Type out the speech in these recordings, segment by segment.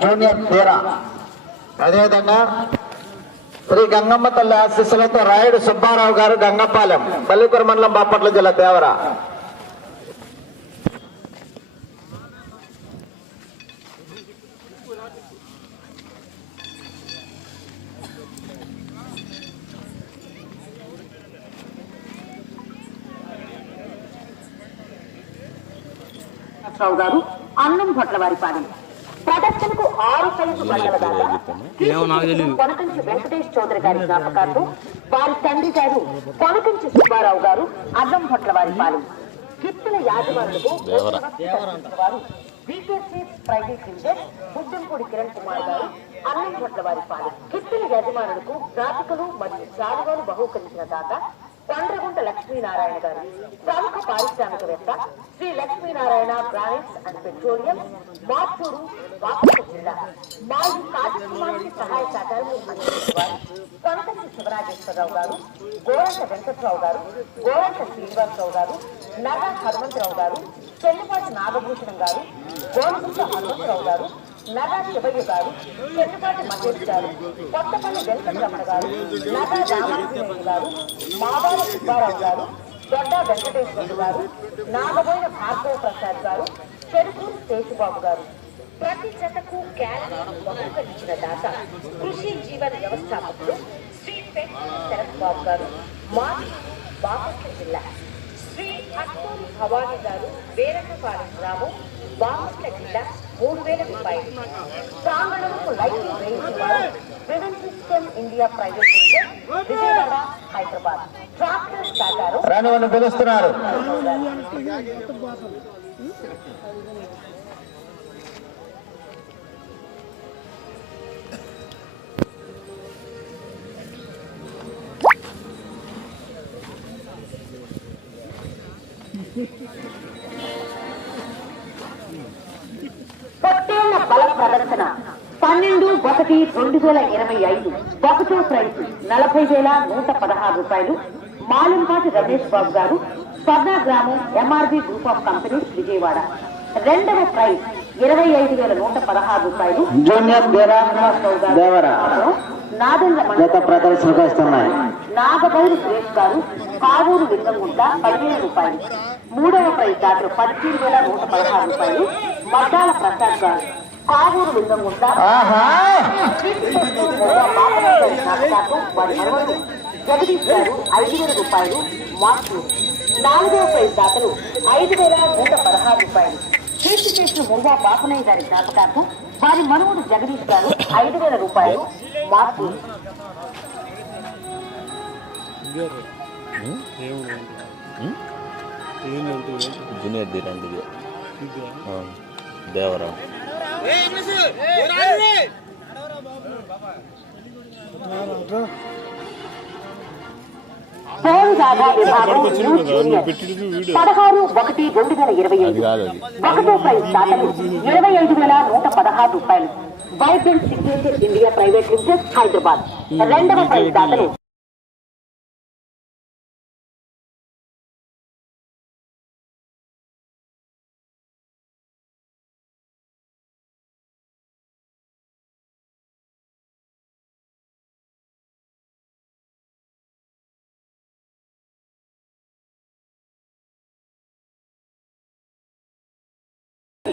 Junior తీరా అదేవిధంగా శ్రీ గంగమ్మ తల్లి ఆశీస్సులతో రాయుడు సుబ్బారావు గారు గంగపాలెం పల్లికూర మండలం బాపట్ల జిల్లా దేవర. గారు అన్నం భట్ల వారి పాలెం కొనకంచి వెంకటేష్ చౌదరి గారి జ్ఞాపకార్థం వారి తండ్రి గారు కొనకంచి సుబ్బారావు గారు అన్నం భట్ల వారి పాలెం. కిత్తుల యాజమానులకు వారు BKC private limited Buddhampudi Kiran Kumar garu Annambhatla వారి పాలెం. కిత్తుల యజమానులకు జాతకులు మరియు జాలువాలు బహుకరించిన దాకా కొండ్రగుంట లక్ష్మీనారాయణ గారు ప్రముఖ పారిశ్రామికవేత్త Shri Lakshminarayana brands and petroleum Martur Bapatla జిల్లా. మాజీ కార్యక్రమానికి సహాయ శాఖ అందించేవారు కనకసి శివరాజేశ్వరరావు గారు గోరంట వెంకట్రావు గారు గోరంట శ్రీనివాసరావు గారు నగా హనుమంతరావు గారు చెల్లిపాటి నాగభూషణం గారు గోనగుంట హనుమంతరావు గారు నగా శివయ్య గారు చెల్లిపాటి మహేష్ గారు కొత్తపల్లి వెంకటరమణ గారు నగా రామకృష్ణ గారు మావాల సుబ్బారావు గారు దొడ్డ వెంకటేశ్వరుడు గారు నాగబోయిన భార్గవ ప్రసాద్ గారు చెరుకూరు శేషుబాబు గారు. ప్రతి జతకు క్యాలరీలు బహుకరించిన దాత కృషి జీవన వ్యవస్థాపకులు శ్రీ పెట్టి శరత్ బాబు గారు. మాజీ బాపట్ల జిల్లా శ్రీ అత్తూరి భవానీ గారు వేరకపాలెం గ్రామం బాపట్ల జిల్లా మూడు వేల రూపాయలు ప్రాంగణంకు లైటింగ్ వేయించేవారు woven system India private limited Vijayawada Hyderabad. Tractor సహకారం రానివని పిలుస్తున్నారు. ఒకటి రెండు వేల ఇరవై ఐదు. ఒకటో ప్రైజ్ నలభై వేల నూట పదహారు రూపాయలు. మాలంపాటి రమేష్ బాబు గారు స్వర్ణ గ్రామం MRB group of companies Vijayawada. రెండవ ప్రైజ్ ఇరవై ఐదు వేల నూట పదహారు రూపాయలు. జూనియర్ నాగబైరు సురేష్ గారు కావూరు లింగంగుంట పదివేల రూపాయలు. మూడవ ప్రైజ్ దాఖలు పదిహేను వేల నూట పదహారు రూపాయలు. మద్దాల ప్రసాద్ గారు జగదీష్ గారు ఐదు వేల రూపాయలు మార్కు నాలుగవ ప్రైజ్ దాతలు ఐదు వేల నూట పదహారు రూపాయలు. కీర్తి చేసిన ముందా బాపనయ్య గారి జ్ఞాపకార్థం వారి మనవుడు జగదీష్ గారు ఐదు వేల రూపాయలు దిరండి దేవరా పదహారు ఒకటి రెండు వేల ఇరవై ఐదు ఒకటో ప్రైజ్ దాతలు ఇరవై ఐదు వేల నూట పదహారు రూపాయలు vibrant signature India private limited Hyderabad రెండవ ప్రైజ్ దాతలు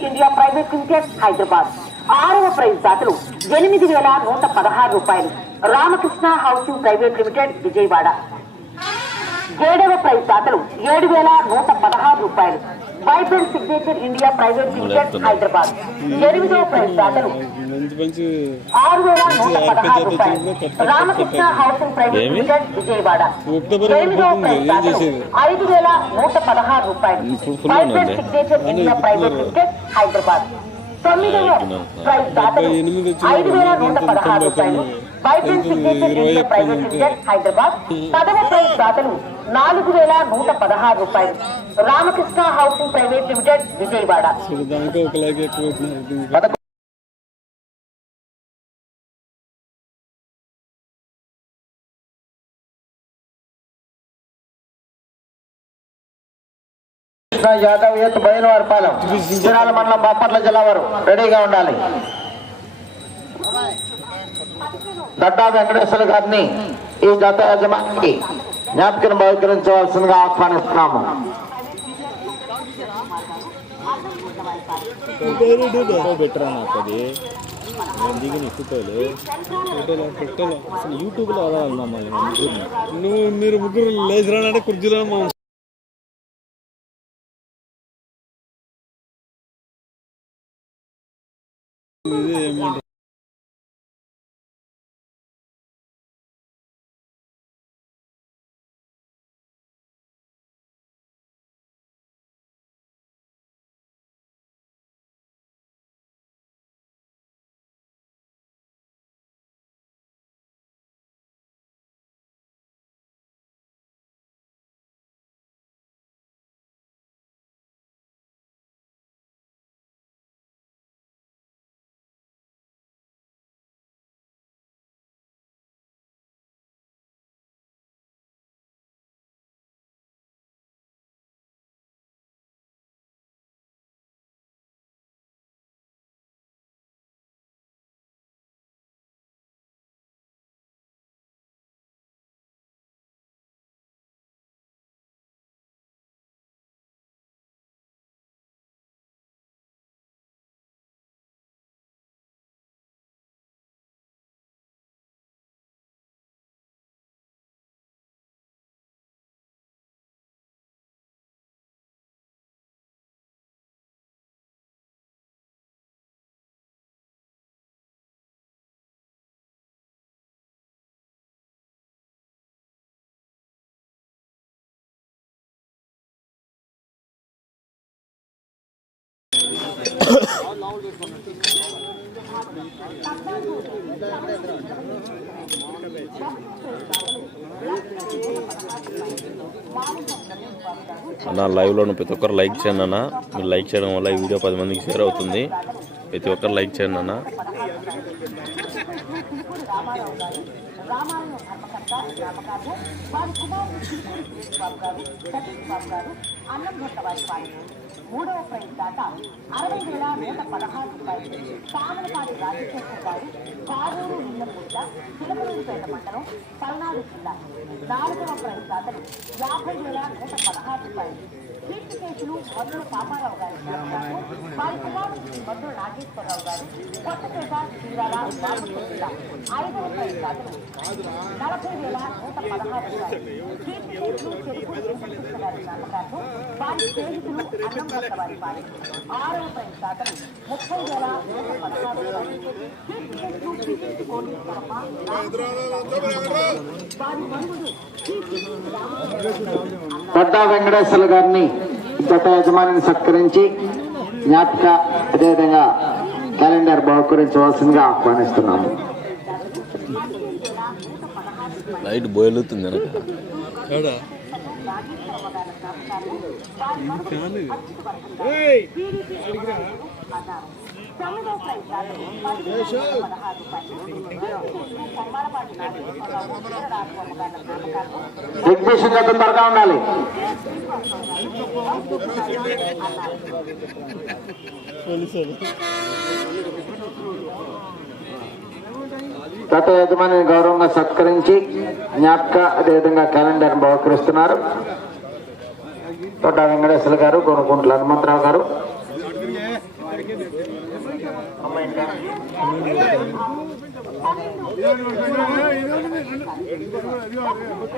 ఇండియా ప్రైవేట్ లిమిటెడ్ హైదరాబాద్. ఆరవ ప్రైజ్ దాతలు ఎనిమిది వేల నూట పదహారు రూపాయలు. Ramakrishna housing private limited Vijayawada. ఏడవ ప్రైజ్ దాతలు ఏడు వేల నూట పదహారు రూపాయలు. Vibrant signature India private limited Hyderabad ఎనిమిదవ ప్రైజ్ దాతలు ఆరు వేల నూట పదహారు రూపాయలు. Ramakrishna housing private? Limited Vijayawada. ఎనిమిదవ ప్రైజ్ దాతలు? ఐదు వేల నూట పదహారు రూపాయలు. Vibrant. Signature India private limited Hyderabad ఎనిమిది ఇరవై హైదరాబాద్. పదవ ప్రైజ్ దాతలు నాలుగు వేల నూట పదహారు రూపాయలు. Ramakrishna housing private limited Vijayawada. Yadav ఎత్తు బయలువారి పాలెం చిరాల మండలం బాపట్ల జిల్లా వారు రెడీగా ఉండాలి. దడ్డా వెంకటేశ్వర గారిని ఈ జత యజమానికి జ్ఞాపకం బహుకరించవలసిందిగా ఆహ్వానిస్తున్నాము. బెటర్ నాకు నేను దిగిన ఫోటోలు పెట్టాలా పెట్టాలా అసలు యూట్యూబ్లో అలా మమ్మల్ని మీరు ముగ్గురు లేచిరానంటే కుర్చీలో మా இது నా లైవ్లో ప్రతి ఒక్కరు లైక్ చేయండి అన్న. మీరు లైక్ చేయడం వల్ల ఈ వీడియో పది మందికి షేర్ అవుతుంది. ప్రతి ఒక్కరు లైక్ చేయండి అన్న. ధర్మకర్త వారి కుమారుడు గారు అన్నం భట్ట వారి మూడవ ప్రైజ్ దాట అరవై వేల నూట పదహారు రూపాయలు. సామలపాడి రాజశేఖర్ గారు కారూరు నీలపూట చిలకలూరుపేట మండలం పల్నాడు జిల్లా. నాలుగవ ప్రైజ్ దాతలు యాభై వేల నూట పదహారు రూపాయలు. కీర్తి కేసులు మధుర పాపారావు గారి వారి కుమారుడు శ్రీ మధుర నాగేశ్వరరావు గారు కొత్తపేట చీరాల నాగపూర్ జిల్లా ఐదవ ప్రైజ్ నలభై వేల నూట పదహారు రూపాయలు కీర్తి కేసులు చెరుకు వెంకటకృష్ణ గారి జ్ఞాపకార్థం వారి స్నేహితులు అన్నం కొత్త వారి. వారి ఆరవ ప్రైజ్ దాతలు ముప్పై వేల నూట పదహారు రూపాయలు కీర్తి కేసులు పిటిసి కోటేశ్వరమ్మ వారి బంధువులు కీర్తి దడ్డా వెంకటేశ్వర గారిని జత యజమానిని సత్కరించి జ్ఞాపిక అదేవిధంగా క్యాలెండర్ బహుకరించవలసిందిగా ఆహ్వానిస్తున్నాము. లైట్ బోయలుతుంది వెనక. ఏడా పదహారు రూపాయలు ఎగ్జిబిషన్ త్వరగా ఉండాలి? గత యజమానిని గౌరవంగా సత్కరించి జ్ఞాపక అదేవిధంగా క్యాలెండర్ బహుకరిస్తున్నారు. తోట వెంకటేశ్వర గారు కొనుకుంట్ల హనుమంతరావు గారు.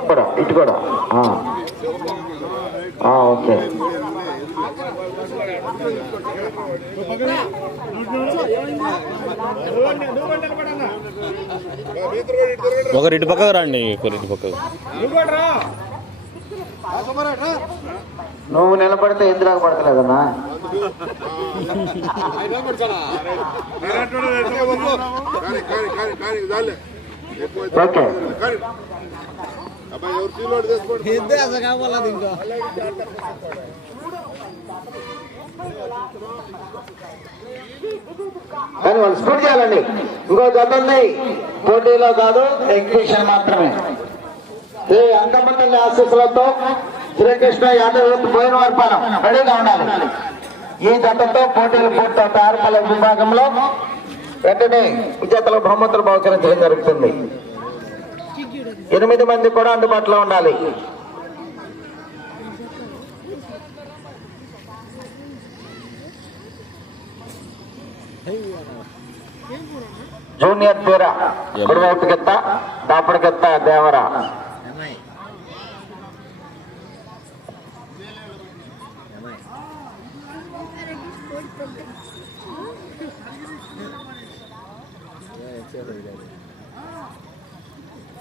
కూడా ఇటు కూడా ఓకే. ఒకరు ఇటు పక్కకు రండి ఒకరు ఇటు పక్కకు. నువ్వు నిలబడితే ఇందిరాకు పడతలేదన్నా? ఓకే. కానీ వాళ్ళు స్పీడ్ చేయాలండి. ఇంకో జత ఉంది. పోటీలో కాదు ఎగ్జిబిషన్ మాత్రమే. ఈ అంకమతల్లి ఆశీస్సులతో శ్రీకృష్ణ యాదవ్ పోయిన రెడీగా ఉండాలి. ఈ జతతో పోటీలు పూర్తవుతారు పలు విభాగంలో వెంటనే విజేతలకు బహుమతులు బహుకరించడం జరుగుతుంది. ఎనిమిది మంది కూడా అందుబాటులో ఉండాలి. జూనియర్ తీర దాపుడు దాపుడికెత్త దేవరా.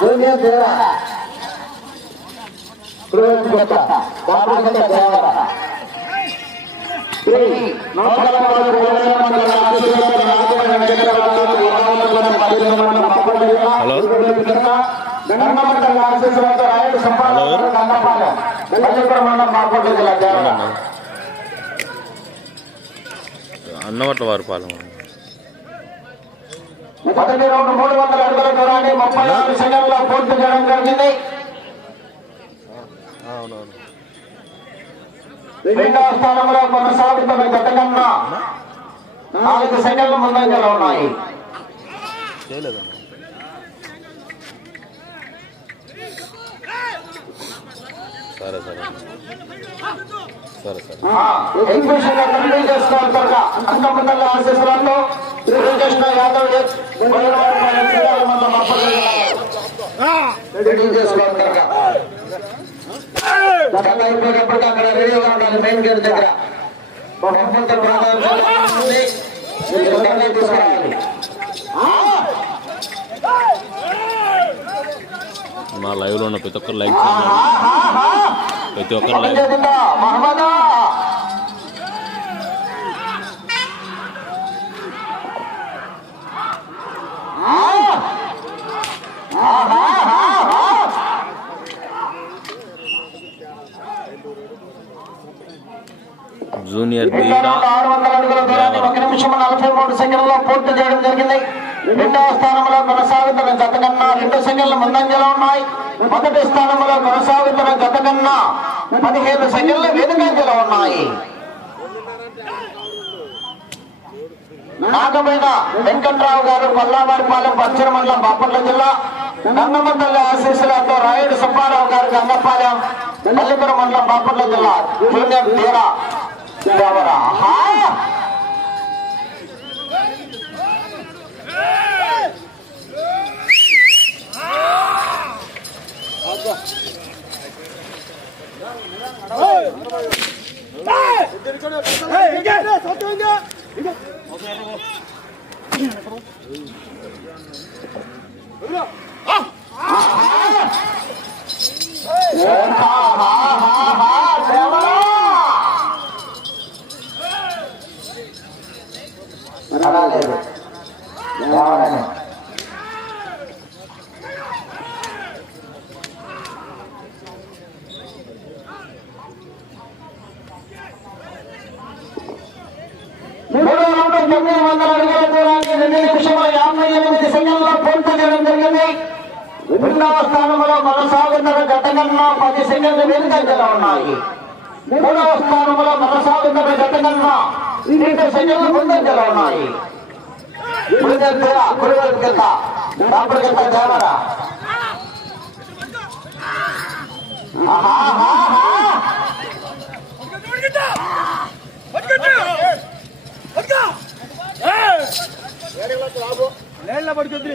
జూనియర్ తీర కుడివైపుకెత్త దాపుడికెత్త దేవరా శ్రీ నూతనవాడు గోదావరి మండల ఆశీర్వాద నాగమణి వెంకటరావు విరామకులను పరిగణన పప్పటిగా హలో. గంగమండల ఆశీర్వాద రాయుడు సంపాదన గంగపాలెం పల్లెపురం మండలం మాపల్లి జిల్లా దేవరా అన్నవట్ల వారి పాలెం మొదటి రౌండ్ మూడు వందల అడుగుల దూరాన్ని ముప్పై ఆరు సెకండ్లో పూర్తి చేయడం జరిగింది. రెండవ స్థానంలో కొనసాగుతున్న గత కన్నా నాలుగు సెకండ్ల ముందంజలో ఉన్నాయి. సరే సరే. ఎగ్జిబిషన్లో కంప్లీట్ చేసుకోవాలి త్వరగా. అంకమ్మ తల్లి ఆశీస్సులతో శ్రీకృష్ణ యాదవ్ రెడీ చేసుకోవాలి త్వరగా. జగన్ అయిపోయినప్పటికీ అక్కడ రెడీగా ఉండాలి మెయిన్ గేట్ దగ్గర. బహుమతి ప్రదానం ఉంది. మీరు త్వరగా తీసుకురావాలి. మా లైవ్లో ఉన్న ప్రతి ఒక్కరు లైక్ చేయండి. ప్రతి ఒక్కరు జూనియర్ పూర్తి చేయడం జరిగింది. రెండవ స్థానంలో కొనసాగుతున్న గత కన్నా రెండు సెకండ్ల ముందంజలో ఉన్నాయి. మొదటి స్థానంలో కొనసాగుతున్న గత కన్నా పదిహేను సెకండ్ల వెనుకంజలో ఉన్నాయి. నాగమైన వెంకట్రావు గారు కొల్లావారిపాలెం పశ్చిమ మండలం బాపట్ల జిల్లా నందమండల ఆశీస్సులతో రాయుడు సుబ్బారావు గారు గంగపాలెం పల్లిపురం మండలం బాపట్ల జిల్లా జూనియర్ తీరా ఐదు సెకండ్లు ముందంజలో ఉన్నాయి పడుతుంది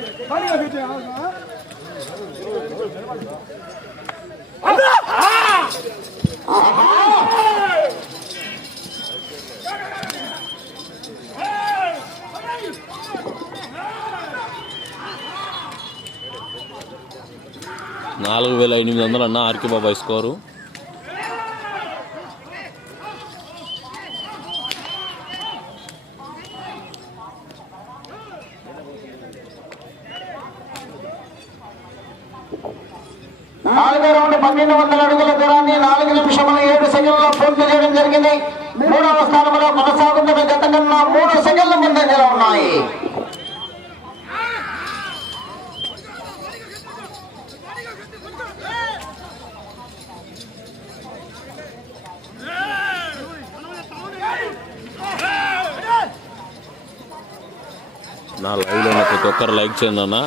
నాలుగు వేల ఎనిమిది వందలు అన్న ఆర్కే బాబాయ్ స్కోరు. నాలుగో రౌండ్ పన్నెండు వందల అడుగుల దూరాన్ని నాలుగు నిమిషముల ఏడు సెకండ్లలో పూర్తి చేయడం జరిగింది. మూడవ స్థానంలో కొనసాగుతున్న గతంగా కన్నా మూడు సెకండ్ల ముందంజలో ఉన్నాయి. నా లైవ్లో ఉన్న ప్రతి ఒక్కరు లైక్ చేయండి అన్న.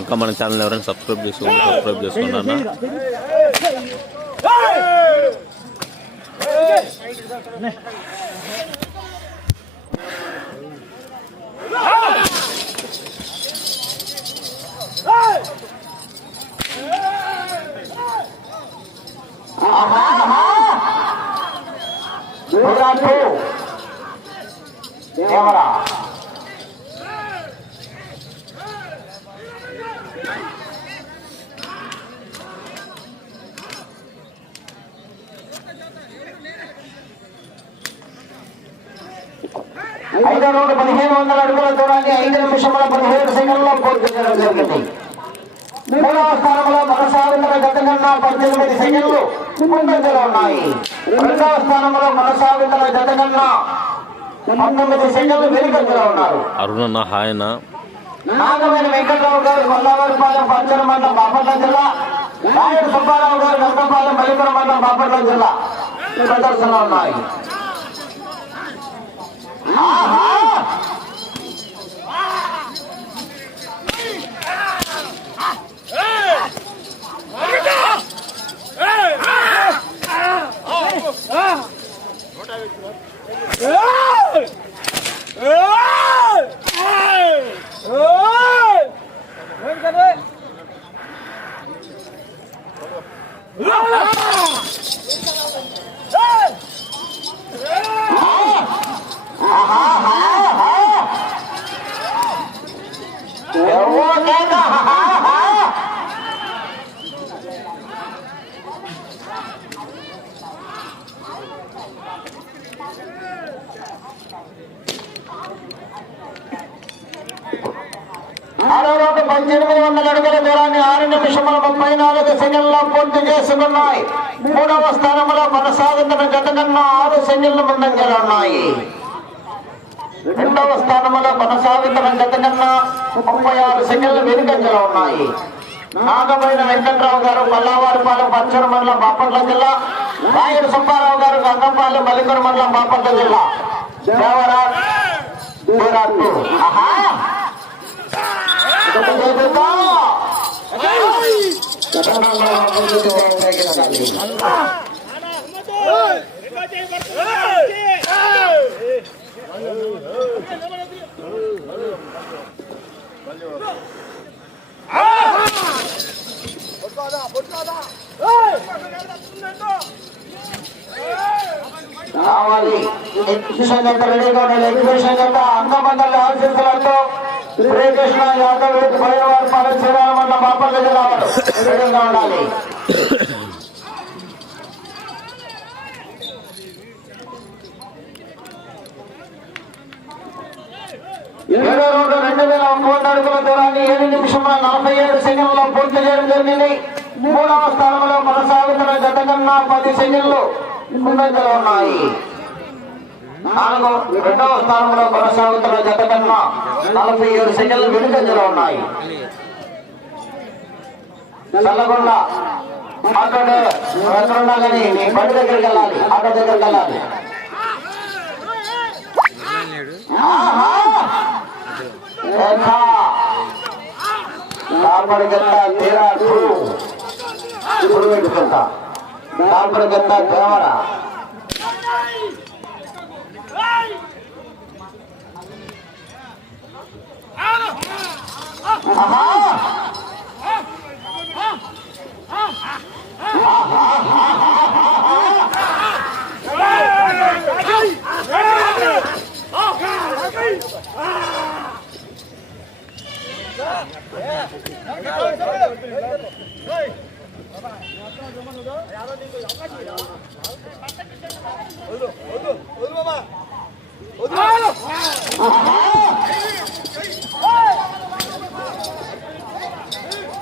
ఇంకా మన ఛానల్ ఎవరైనా సబ్స్క్రైబ్ చేసుకోండి సబ్స్క్రైబ్ చేసుకోండి అన్న. విరాట్ కెమెరా ఐదో రోడ్డు పదిహేను వందల అడుగుల దూరాన్ని ఐదు నిమిషముల పదిహేడు సెకండ్లో పూర్తి చేయడం జరిగింది. మూడవ స్థానంలో కొనసాగుతున్న గత కన్నా పద్దెనిమిది సెకండ్లు ముందంజలో ఉన్నాయి. రెండవ స్థానంలో కొనసాగుతున్న గత కన్నా పంతొమ్మిది సెకండ్లు వెనుకంజలో ఉన్నారు. అరుణ్ అన్న హాయ్ అన్న నాగమైన వెంకట్రావు గారు కొల్లవారిపాలెం పంచర మండలం బాపట్ల జిల్లా. రాయుడు సుబ్బారావు గారు గంగపాలెం బలిపురం మండలం బాపట్ల జిల్లా. ప్రదర్శనలో ఉన్నాయి ఆహా! ఎవో కేక! ఆహా! ఆరో రోడ్డు పద్దెనిమిది వందల అడుగుల దూరాన్ని ఆరు నిమిషముల ముప్పై నాలుగు సెకండ్లో పూర్తి చేసుకున్నాయి మూడవ స్థానంలో కొనసాగుతున్న గత కన్నా ఆరు సెకండ్లు ముందంజలు ఉన్నాయి రెండవ స్థానంలో కొనసాగుతున్న గత కన్నా ముప్పై ఆరు సెకండ్ల వెనుకంజలో ఉన్నాయి. నాగమైన వెంకట్రావు గారు మల్లావారిపాలెం పచ్చడి మండలం బాపట్ల జిల్లా రాయుడు సుబ్బారావు గారు గంగంపాలెం మలికూరు మండలం బాపట్ల జిల్లా. దేవరాజ్ విరాట్ ఆహా కావాలి. ఎగ్జిబిషన్ యొక్క రెడీగా ఉండాలి ఎగ్జిబిషన్ యొక్క అంగమండలి ఆశీస్సులతో శ్రీకృష్ణ యాదవ్ రెడ్డి బయలువారి జిల్లా రెడీగా ఉండాలి. రెండు వేల ఒక్క వంద అడుగుల నిమిషముల నలభై ఏడు సెకండ్లో పూర్తి చేయడం జరిగింది. మూడవ స్థానంలో కొనసాగుతున్న గత కన్నా పది సెకండ్లు ముందంజలో ఉన్నాయి. నాలుగో రెండవ స్థానంలో కొనసాగుతున్న గత కన్నా నలభై ఏడు సెకండ్లు వెనుకంజలో ఉన్నాయి. చల్లగొండ అక్కడ డ్రైవర్ ఎక్కడున్నా కానీ నీ బండి దగ్గరికి వెళ్ళాలి ఆటో దగ్గరికి వెళ్ళాలి. ఆహా! ఏకా! కాపడిగత్త తీరా ఇప్పుడు పెట్టుకుంటా దేవర ఆహా!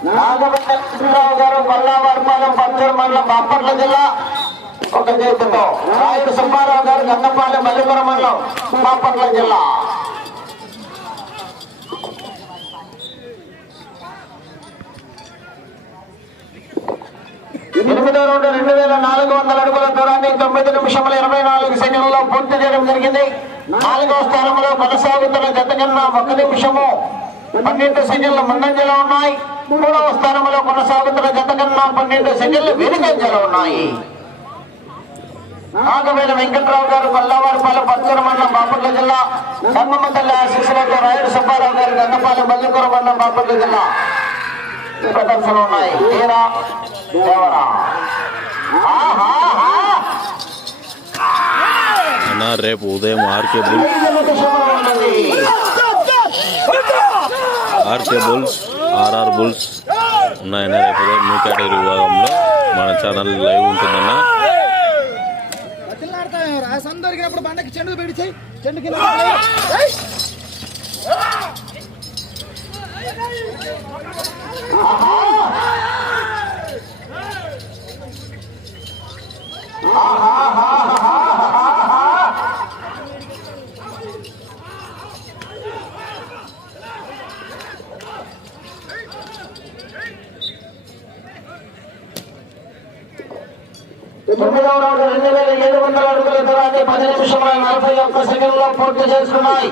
నాగపట్ల కృష్ణరావు గారు బల్లావారిపాలెం పంచర్ మండలం బాపట్ల జిల్లా. ఒక చేతితో రాయుడు సుబ్బారావు గారు గంగపాలెం మల్లిపురం మండలం బాపట్ల జిల్లా. ఎనిమిదో రెండు రెండు వేల నాలుగు వందల అడుగుల దూరాన్ని తొమ్మిది నిమిషముల ఇరవై నాలుగు సెకండ్లలో పూర్తి చేయడం జరిగింది. నాలుగవ స్థానంలో కొనసాగుతున్న జతగన్న కన్నా ఒక నిమిషము పన్నెండు సెకండ్ల ముందంజలో ఉన్నాయి. మూడవ స్థానంలో కొనసాగుతున్న జతగన్న కన్నా పన్నెండు సెకండ్లు వెనుకంజలో ఉన్నాయి. నాగవేల వెంకట్రావు గారు పల్లవారిపాలెం పచ్చర మండలం బాపట్ల జిల్లా సంగమ తల్లి ఆశీస్సులతో రాయుడు సుబ్బారావు గారు గంగపాలెం మల్లికూర మండలం బాపట్ల జిల్లా. ప్రదర్శన ఉన్నాయి. తీరా దేవరా. అన్న రేపు ఉదయం RK bulls RK bulls RR bulls ఉన్నాయన్న రేపు ఉదయం న్యూ కేటగిరీ విభాగంలో మన ఛానల్ లైవ్ ఉంటుందన్న. రాసం చెండు పెడిచి చెండు కింద తొమ్మిదవ రౌండ్ రెండు వేల ఏడు వందల అడుగుల దూరాన్ని పది నిమిషముల నలభై ఒక్క సెకండ్లో పూర్తి చేసుకున్నాయి.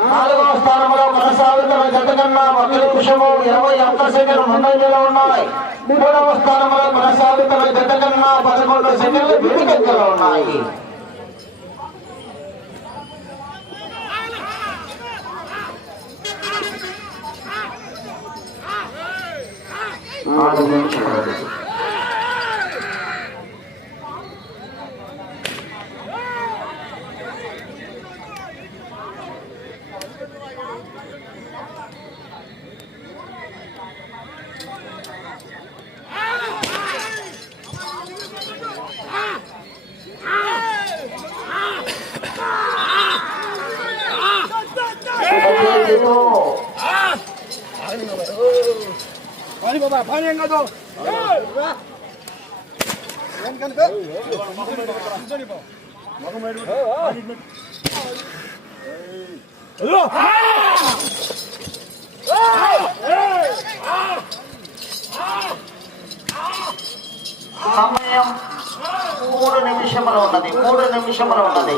నాలుగవ స్థానంలో కొనసాగుతున్న జత కన్నా ఒక నిమిషము ఇరవై ఒక్క సెకండ్ ముందంజలో ఉన్నాయి. మూడవ స్థానంలో కొనసాగుతున్న జత కన్నా పదకొండు సెకండ్లు వెనుకంజలో ఉన్నాయి ఆరు నిమిషాలు పాని ఏం కాదు సమయం మూడు నిమిషములు ఉన్నది మూడు నిమిషములు ఉన్నది.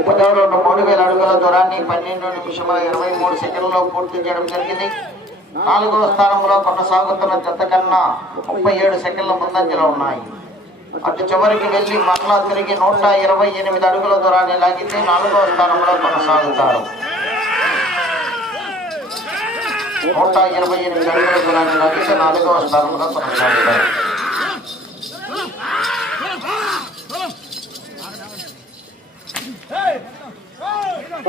ఉపదౌ రెండు మూడు వేల అడుగుల దూరాన్ని పన్నెండు నిమిషముల ఇరవై మూడు సెకండ్లలో పూర్తి చేయడం జరిగింది. నాలుగవ స్థానంలో కొనసాగుతున్న జత కన్నా ముప్పై ఏడు సెకండ్ల ముందంజలో ఉన్నాయి. అటు చివరికి వెళ్ళి మరలా తిరిగి నూట ఇరవై ఎనిమిది అడుగుల దూరాన్ని లాగితే నాలుగవ స్థానంలో కొనసాగుతారు. నూట ఇరవై ఎనిమిది అడుగుల లాగితే నాలుగవ స్థానంలో కొనసాగుతారు.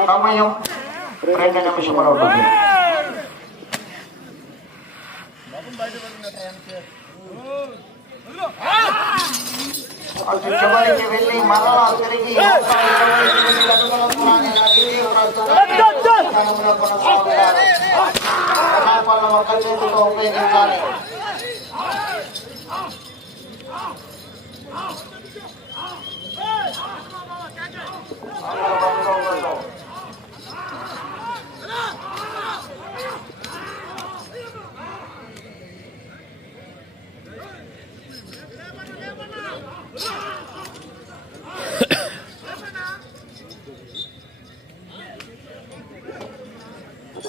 సమయం రెండు నిమిషములు ఉంటుంది చివరికి వెళ్ళి మరలా తిరిగి నూట ఇరవై ఎనిమిది అడుగుల దూరాన్ని లాగితే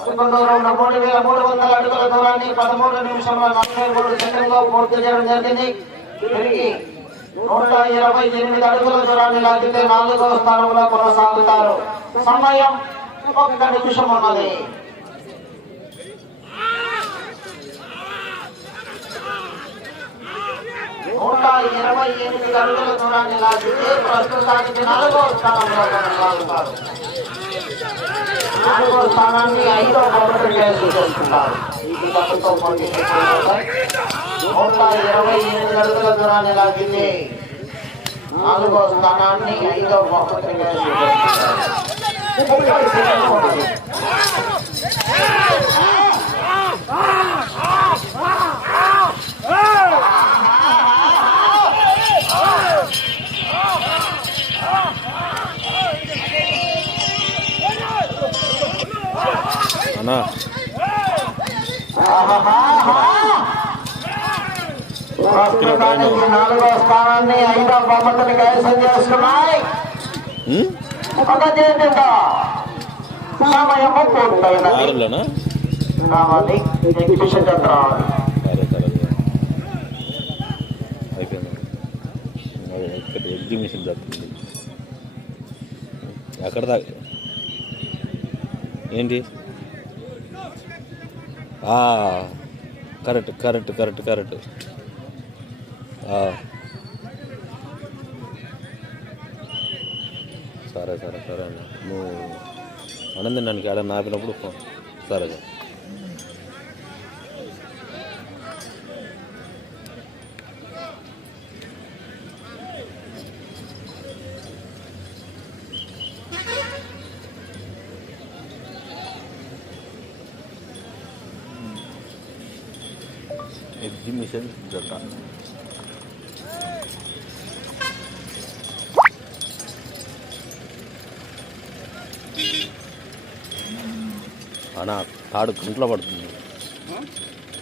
ప్రస్తుతం స్థానంలో పదకొండు మూడు వేల మూడు వందల అడుగుల దూరాన్ని పదమూడు నిమిషంలో నలభై మూడు సెకండ్లో పూర్తి చేయడం జరిగింది. తిరిగి నూట ఇరవై ఎనిమిది అడుగుల దూరాన్ని లాగితే నాలుగవ స్థానంలో కొనసాగుతారు. సమయం ఒక్క నిమిషం ఉన్నది. నూట ఇరవై ఎనిమిది అడుగుల దూరాన్ని లాగితే ప్రస్తుతానికి నాలుగో స్థానంలో కొనసాగుతారు. నాలుగో స్థానాన్ని ఐదో బహుమతిగా సూచిస్తున్నారు ఈ దశతో పోటీ నూట ఇరవై ఎనిమిది అడుగుల దూరాన్ని నాలుగో స్థానాన్ని ఐదో బహుమతిగా సూచిస్తున్నారు అన్నా. నాలుగో స్థానాన్ని ఐదో బహుమతిని కైవసం చేసుకున్నాయి? ఒక సమయము పూర్తయినది రావాలి ఎగ్జిబిషన్ జత రావాలి జరుగుతుంది. ఎక్కడ దాకా. ఏంటి? Correct correct correct correct. సరే సరే సరే అన్న. నువ్వు అనంది నన్ను ఆడ నాపినప్పుడు ఫోన్. సరే సరే. ఎగ్జిబిషన్ జత అనా తాడు కంట్లో పడుతుంది.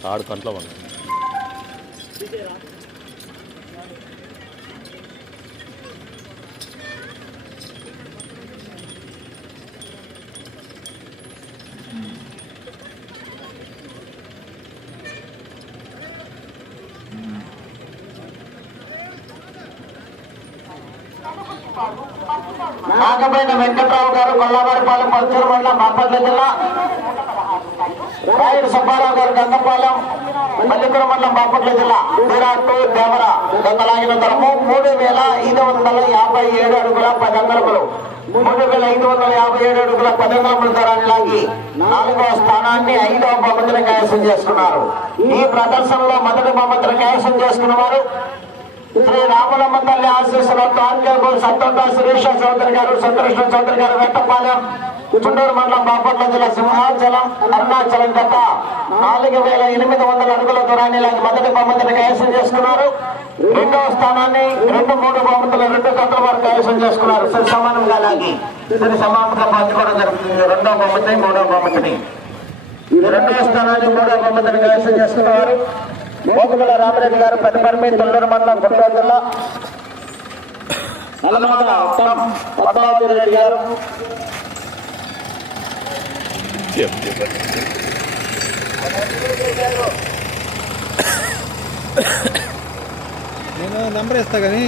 తాడు కంట్లో పడుతుంది నాగపైన వెంకట్రావు గారు కొల్లవారిపాలెం పల్చూరు మండలం జిల్లా రాయుడు సుబ్బారావు గారు గంగపాలెం మల్లిపురం మండలం బాపట్ల జిల్లా విరాట్ దేవర గంగలాగిన ధరము మూడు వేల ఐదు వందల యాభై ఏడు అడుగుల పది అంగళములు మూడు వేల ఐదు వందల యాభై ఏడు అడుగుల పది అంగళముల ధరాన్ని లాగి నాలుగవ స్థానాన్ని ఐదవ బహుమతిని కైవసం చేసుకున్నారు. ఈ ప్రదర్శనలో మొదటి బహుమతిని కైవసం చేసుకున్న వారు శ్రీ రామలమ్మ తల్లి ఆశీస్సులతో ఆర్కేపూర్ సత్తోట సురేష్ చౌదరి గారు సుందరకృష్ణ చౌదరి గారు వెట్టపాలెం చుండూరు మండలం బాపట్ల జిల్లా సింహాచలం అరుణాచలం గత నాలుగు వేల ఎనిమిది వందల అడుగుల దూరాన్ని లాగి మొదటి బహుమతిని కైవసం చేసుకున్నారు. రెండవ స్థానాన్ని రెండు మూడు బహుమతులు రెండు గంటల వరకు కైవసం చేసుకున్నారు. సరి సమానంగా లాగి సరి సమానంగా పంచుకోవడం జరుగుతుంది. రెండవ బహుమతి మూడవ బహుమతిని. ఈ రెండవ స్థానాన్ని మూడవ బహుమతిని కైవసం చేసుకున్నారు. మోకుమల రామరెడ్డి గారు పెద్దపర్మి తొల్లూరు మండలం గుంటూరు జిల్లా. నల్లమాల పద్మావతి రెడ్డి గారు. చెప్పు చెప్పండి నేను నంబర్ ఇస్తా కానీ